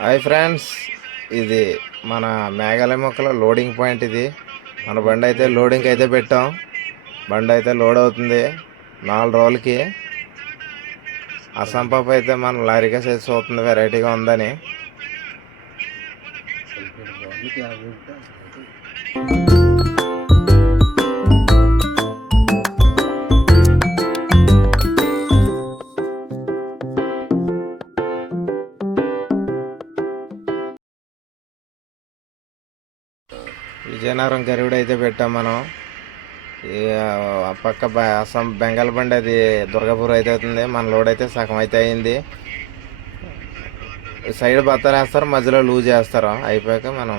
Hi friends ఇది మన మేఘాలయ మొక్కల లోడింగ్ పాయింట్ ఇది. మన బండి అయితే లోడింగ్ అయితే పెట్టాం. బండి అయితే లోడ్ అవుతుంది నాలుగు రోజులకి. అస్సాం పప్పు అయితే మన లారీగా సైజ్ చూస్తుంది వెరైటీగా ఉందని. విజయనగరం గరుడు అయితే పెట్టాం మనం. ఆ పక్క బ- అస్సాం బెంగాల్ బండి అది దుర్గాపూర్ అయితే అవుతుంది మన లోడ్ అయితే సగం అయితే అయింది. సైడ్ బత్తాలు వేస్తారు మధ్యలో లూజ్ చేస్తారు అయిపోయాక మనం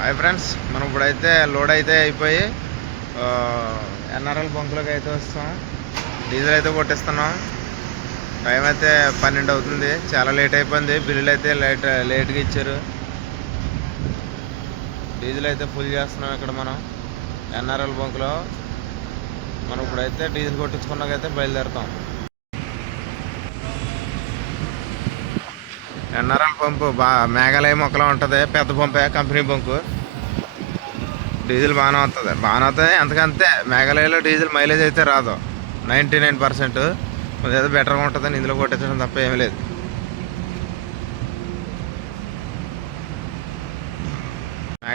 హాయ్ ఫ్రెండ్స్ మనం ఇప్పుడైతే లోడ్ అయితే అయిపోయి ఎన్ఆర్ఎల్ బంకులోకి అయితే వస్తాం. డీజిల్ అయితే కొట్టిస్తున్నాం. టైం అయితే పన్నెండు అవుతుంది. చాలా లేట్ అయిపోయింది. బిల్లులు అయితే లేట్ లేట్గా ఇచ్చారు. డీజిల్ అయితే ఫుల్ చేస్తున్నాం ఇక్కడ మనం. ఎన్ఆర్ఎల్ బంక్లో. మనం ఇప్పుడైతే డీజిల్ కొట్టించుకున్నాకైతే బయలుదేరుతాం. ఎన్ఆర్ఎల్ పంపు బా మేఘాలయ మొక్కలో ఉంటుంది పెద్ద పంపే కంపెనీ బంకు. డీజిల్ బాగానే వస్తుంది. బాగానే వస్తుంది ఎంతకంతే మేఘాలయలో డీజిల్ మైలేజ్ అయితే రాదు. Ninety nine percent. ఏదో బెటర్గా ఉంటుందని ఇందులో కొట్టించడం తప్ప ఏమీ లేదు.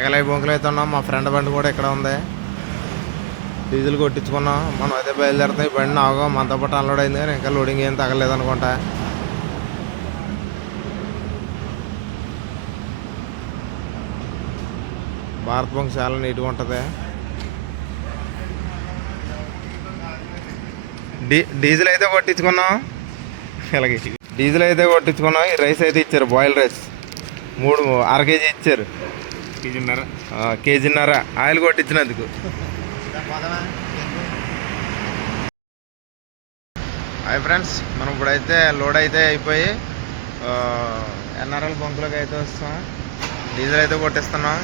మేఘాలయ బొంకులు అయితే ఉన్నాం మా ఫ్రెండ్ బండి కూడా ఇక్కడ ఉంది. డీజిల్ కొట్టించుకున్నాం. మనం అయితే బయలుదేరుతాం ఈ బండి నాగో మనతో పాటు అన్లోడ్ అయింది కానీ ఇంకా లోడింగ్ ఏం తగలేదు అనుకుంటా. భారత్ బంక్ చాలా నీట్గా ఉంటుంది. డీ డీజిల్ అయితే కొట్టించుకున్నాం. ఇలాగే. డీజిల్ అయితే కొట్టించుకున్నాం. ఈ రైస్ అయితే ఇచ్చారు. Boil rice. మూడు అర కేజీ ఇచ్చారు. కేజీన్నర. ఆయిల్ కొట్టించినందుకు హాయ్ ఫ్రెండ్స్ మనం ఇప్పుడైతే లోడ్ అయితే అయిపోయి ఎన్ఆర్ఎల్ బంకులోకి అయితే వస్తాం డీజిల్ అయితే కొట్టిస్తున్నాం.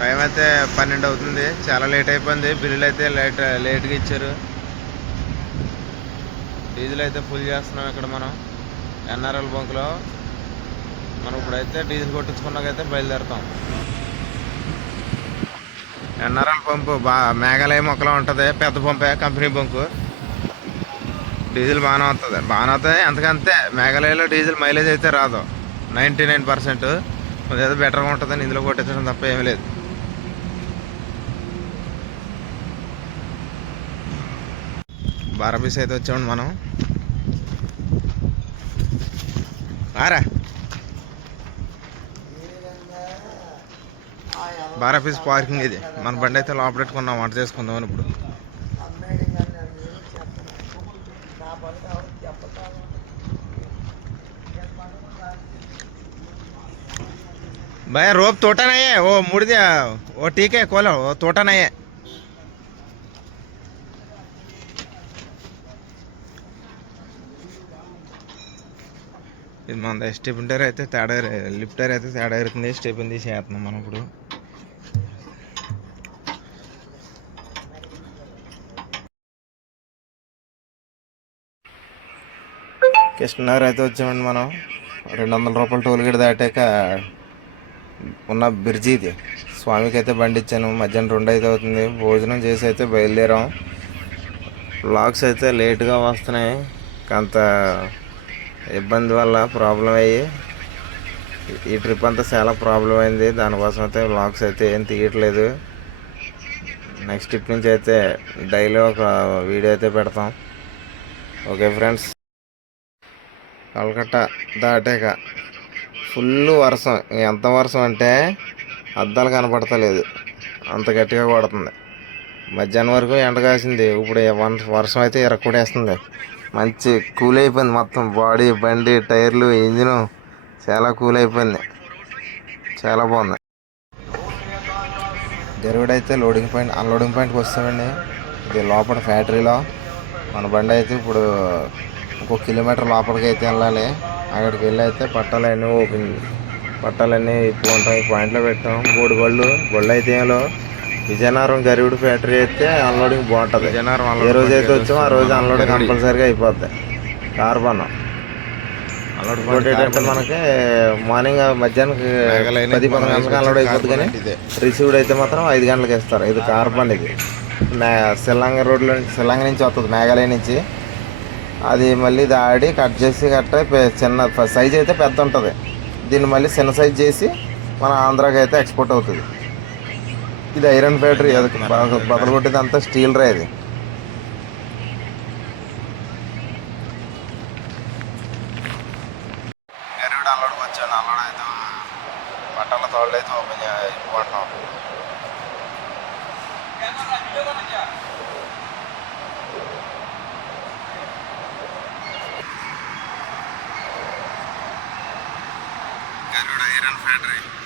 టైం అయితే పన్నెండు అవుతుంది. చాలా లేట్ అయిపోయింది. బిల్లులు అయితే లేట్ లేట్గా ఇచ్చారు. డీజిల్ అయితే ఫుల్ చేస్తున్నాం ఇక్కడ మనం. ఎన్ఆర్ఎల్ బంక్లో. మనం ఇప్పుడైతే డీజిల్ కొట్టించుకున్నాకైతే బయలుదేరుతాం. ఎన్ఆర్ఎల్ పంపు బా మేఘాలయ మొక్కలో ఉంటుంది పెద్ద పంపే కంపెనీ పంపు డీజిల్ బాగానే వస్తుంది బాగానే వస్తుంది ఎంతకంతే మేఘాలయలో డీజిల్ మైలేజ్ అయితే రాదు. Ninety nine percent. ఏదో బెటర్గా ఉంటుందని ఇందులో కొట్టించడం తప్ప ఏమీ లేదు. బారాబీస్ అయితే వచ్చామండి మనం. ఆరా. బారాఫీస్ పార్కింగ్ ఇది. మన బండి అయితే లోపలెట్టుకున్నాం వంట చేసుకుందామని ఇప్పుడు. భయ రోప్ తోటనయ్యే. ఓ మూడిది. ఓ టీకే కోల. ఓ తోటనయ్యే. ఇది మన స్టెప్ ఉంటారు అయితే తేడా లిఫ్టర్ అయితే తేడా ఇరుకుంది స్టెప్ తీసేస్తున్నాం మనం ఇప్పుడు. కృష్ణనగర్ అయితే వచ్చామండి మనం రెండు వందల రూపాయలు టోల్గేట్ దాటాక ఉన్న బ్రిడ్జి ఇది స్వామికి అయితే బండి ఇచ్చాను మధ్యాహ్నం రెండు అయితే అవుతుంది. భోజనం చేసి అయితే బయలుదేరాం. బ్లాగ్స్ అయితే లేట్గా వస్తున్నాయి. కొంత ఇబ్బంది వల్ల ప్రాబ్లం అయ్యి ఈ ట్రిప్ అంతా చాలా ప్రాబ్లం అయింది. దానికోసం అయితే బ్లాగ్స్ అయితే ఏం తీయట్లేదు. నెక్స్ట్ ట్రిప్ నుంచి అయితే డైలీ ఒక వీడియో అయితే పెడతాం. Okay friends. కలకట్ట దాటాక. ఫుల్ వర్షం. ఎంత వర్షం అంటే అద్దాలు కనపడతలేదు. అంత గట్టిగా కొడుతుంది. మధ్యాహ్నం వరకు ఎండ కాసింది. ఇప్పుడు వన్ వర్షం అయితే ఇరక్కుడేస్తుంది మంచి కూల్ అయిపోయింది మొత్తం. బాడీ బండి టైర్లు ఇంజిన్ చాలా కూల్ అయిపోయింది చాలా బాగుంది. గరుడు అయితే లోడింగ్ పాయింట్ అన్లోడింగ్ పాయింట్కి వస్తామండి ఇది లోపల ఫ్యాక్టరీలో. మన బండి అయితే ఇప్పుడు ఇంకో కిలోమీటర్ లోపలికి అయితే వెళ్ళాలి. అక్కడికి వెళ్ళి అయితే పట్టాలన్నీ ఓపెన్ పట్టాలన్నీ ఇప్పుడు ఉంటాయి. పాయింట్లో పెట్టాం. మూడు బళ్ళు. బళ్ళు అయితే విజయనగరం గరివుడు ఫ్యాక్టరీ అయితే అన్లోడింగ్ బాగుంటుంది. విజయనగరం ఏ రోజు అయితే వచ్చామో ఆ రోజు అన్లోడింగ్ కంపల్సరీగా అయిపోద్ది. కార్బన్ ఏంటంటే మనకి మార్నింగ్ మధ్యాహ్నానికి పది పదకొండు గంటలకు అన్లోడ్ అయిపోద్ది కానీ రిసీవ్డ్ అయితే. మాత్రం ఐదు గంటలకు ఇస్తారు. ఇది కార్బన్ ఇది. మే సిల్లంగ రోడ్లో సిల్లంగ నుంచి వస్తుంది. మేఘాలయ నుంచి. అది మళ్ళీ దాడి కట్ చేసి కట్ట చిన్న సైజ్ అయితే పెద్ద ఉంటుంది దీన్ని మళ్ళీ చిన్న సైజ్ చేసి మన ఆంధ్రాకి అయితే ఎక్స్పోర్ట్ అవుతుంది. ఇది ఐరన్ ఫ్యాక్టరీ అది బదలు కొట్టేది అంతా స్టీల్ రే ఇది. గరుడు అల్లుడికి వచ్చాను అల్లుడు అయితే తోళ్ళు అయితే ఓపెన్ గరుడు ఐరన్ ఫ్యాక్టరీ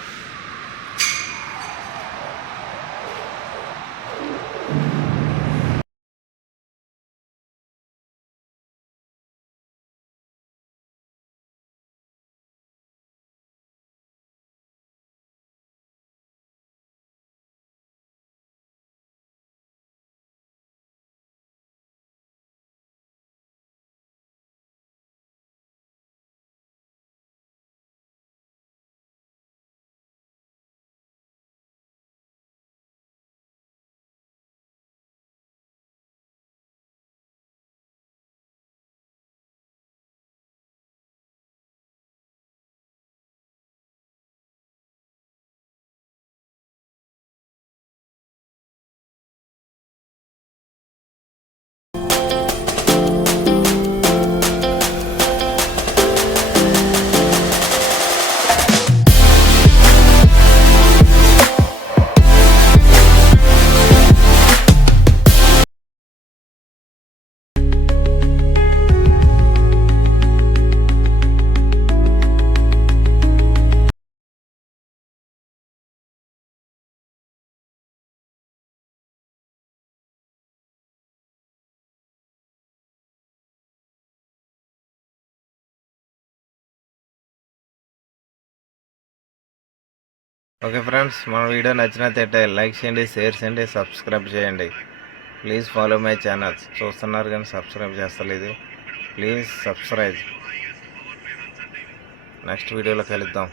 ఓకే ఫ్రెండ్స్ మన వీడియో నచ్చినట్లయితే లైక్ చేయండి షేర్ చేయండి సబ్స్క్రైబ్ చేయండి. Please follow my channels. చూస్తున్నారు కానీ సబ్స్క్రైబ్ చేస్తలేదు. Please subscribe. నెక్స్ట్ వీడియోలో కలుద్దాం.